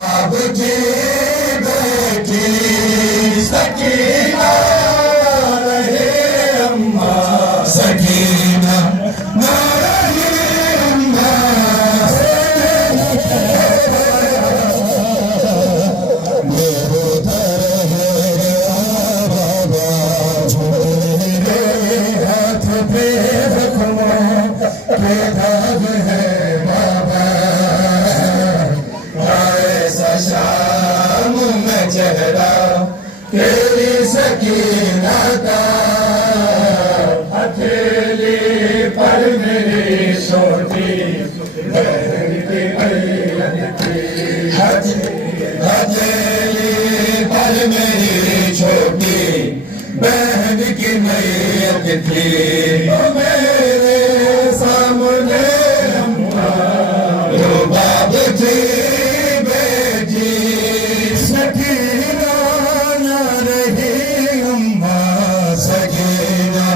अब जी बेटी सकीना रहे अम्मा सकीना ना रहे अम्मा मेरे दर है बाबा मेरे हाथ पे जख्मों के दाग है बाबा ऐसा शाम में चेहरा तेरी सकीना का हथेली पर मेरी छोटी बहन की मैयत थी हथेली पर मेरी छोटी बहन की मैयत थी मेरे सामने जो बाब थी सकीना ना रही अम्मा सकीना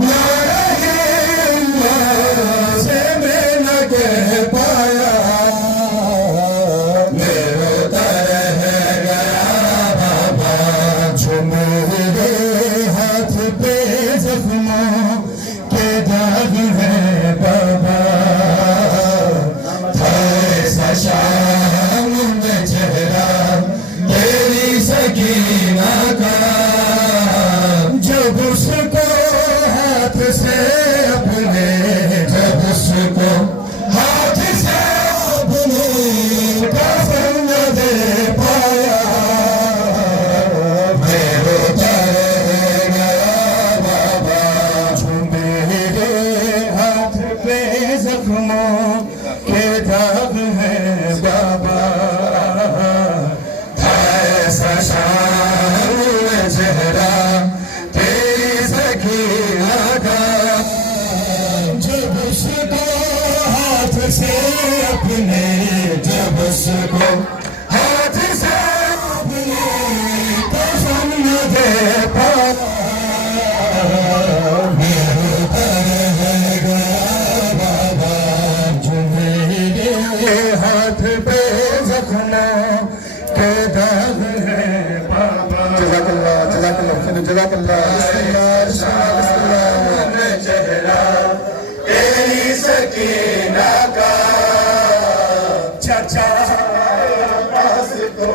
ना रही अम्मा से मैं न कह पाया मेरा तरह गया बाबा जो मेरे हाथ पे जख्मों के दाग है बाबा था ऐसा शाम में चेहरा सकीना का जब उसको हाथ से अपने जब उसको हाथ से अपने कसम न दे पाया मेरे दर गया बाबा जो मेरे हाथ पे जख्मों के दाग है बाबा चेहरा तेरी सकीना का जब उसको हाथ से अपने जब उसको हाथ से अपने कसम न दे पाया मेरे दर है गया बाबा जो मेरे हाथ पे जख्मों के दाग है चेहरा तेरी सकीना का चाचा पास को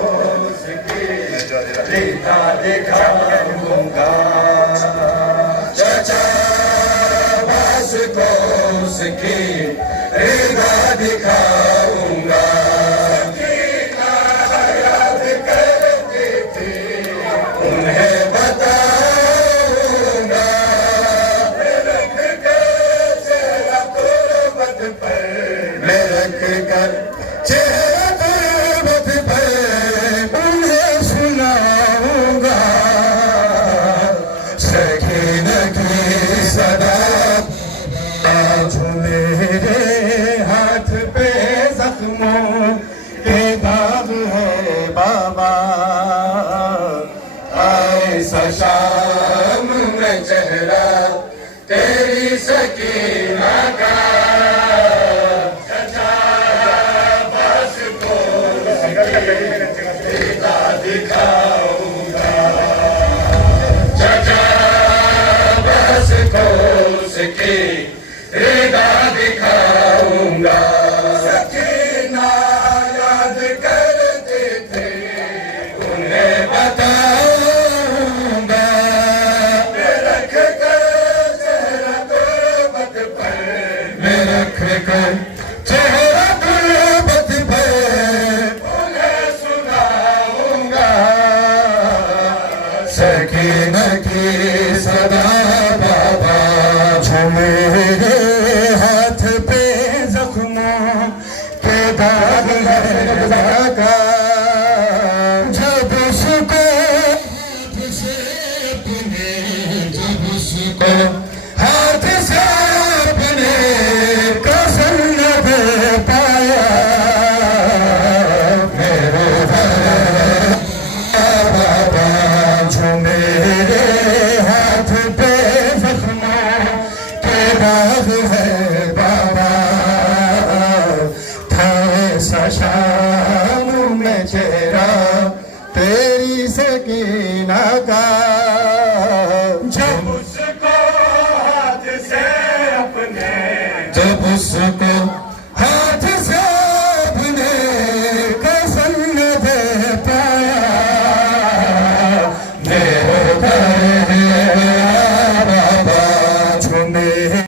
देखा दिखाऊंगा चाचा पास को उसकी रेखा दिखाऊंगा चेहरा तुरबत पर उन्हें सुनाऊंगा सकीना की सदा जो मेरे हाथ पे जख्मों के दाग है बाबा ऐसा शाम में चेहरा तेरी सकीना का दिखाऊंगा चाचा बस को उसकी रेखा दिखाऊंगा सकीना याद करते थे उन्हें बताऊंगा रख कर चेहरा तुरबत पर मैं रख कर चेहरा तुरबत पर सकीना की सदा बाबा जो मेरे हाथ पे जख्मों के दाग लगा जब उसको हाथ से अपने जब उसको हाथ से अपने कसम न दे पाया मेरे बाबा जो मेरे चेहरा तेरी सकीना का। जब उसको हाथ से अपने जब उसको